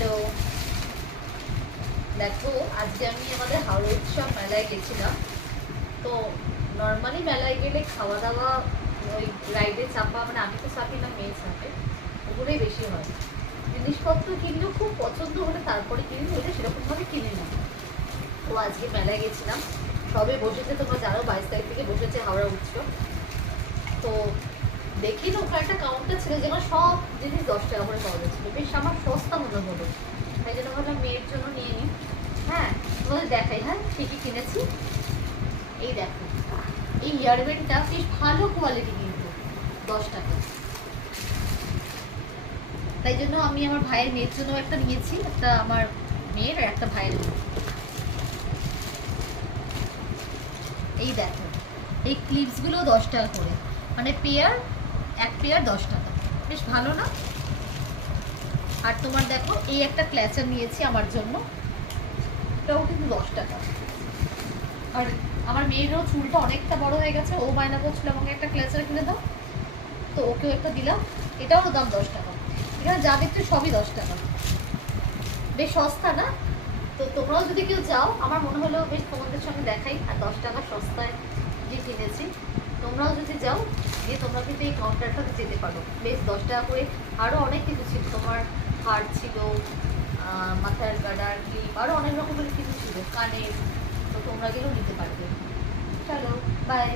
Hello, দেখো আজকে আমি আমাদের হাওড়া উৎসব মেলায় গেছিলাম। তো নর্মালি মেলায় গেলে খাওয়া দাওয়া ওই রাইডে চাপা, মানে আমি তো চাপি না, মেয়ে চাপে, ওগুলোই বেশি হয়। জিনিসপত্র কিনলেও খুব পছন্দ হলে তারপরে কিনি, ওইটা সেরকমভাবে কিনি না। তো আজকে মেলায় গেছিলাম, সবে বসেছে, তোমরা জানো 22 তারিখ থেকে বসেছে হাওড়া উৎসব। তো দেখি না ওখানে একটা কাউন্টার ছিল যেখানে সব জিনিস 10 টাকা করে পাওয়া যাচ্ছিল, বেশ আমার সস্তা মনে হলো, তাই জন্য ভাবলাম মেয়ের জন্য নিয়ে নিই। হ্যাঁ, তোমাদের দেখাই, হ্যাঁ ঠিকই কিনেছি। এই দেখো, এই ইয়ারবেনটা বেশ ভালো কোয়ালিটি, কিন্তু 10 টাকা। তাই জন্য আমি আমার ভাইয়ের মেয়ের জন্য একটা নিয়েছি, একটা আমার মেয়ের আর একটা ভাইয়ের জন্য। এই দেখো, এই ক্লিপসগুলো 10 টাকা করে, মানে পেয়ার, এক পেয়ার 10 টাকা, বেশ ভালো না? আর তোমার দেখো এই একটা ক্ল্যাচার নিয়েছি আমার জন্য, এটাও কিন্তু 10 টাকা। আর আমার মেয়েরও চুলটা অনেকটা বড় হয়ে গেছে, ও বায়না করছিল আমাকে একটা ক্ল্যাচার কিনে দাও, তো ওকেও একটা দিলাম, এটাও দাম 10 টাকা। এখানে যা দেখছো সবই 10 টাকা, বেশ সস্তা না? তো তোমরাও যদি কেউ যাও, আমার মনে হলো বেশ তোমাদের সঙ্গে দেখাই, আর 10 টাকা সস্তায় যে কিনেছি। তোমরাও যদি যাও, দিয়ে তোমরা কিন্তু এই কাউন্টারটাতে যেতে পারো, বেশ 10 টাকা করে। আরও অনেক কিছু ছিল, তোমার হার ছিল, মাথার গাডার, ক্লিপ, আরও অনেক রকমের কিছু ছিল, কানের। তো তোমরা গেলেও নিতে পারবে। চলো, বাই।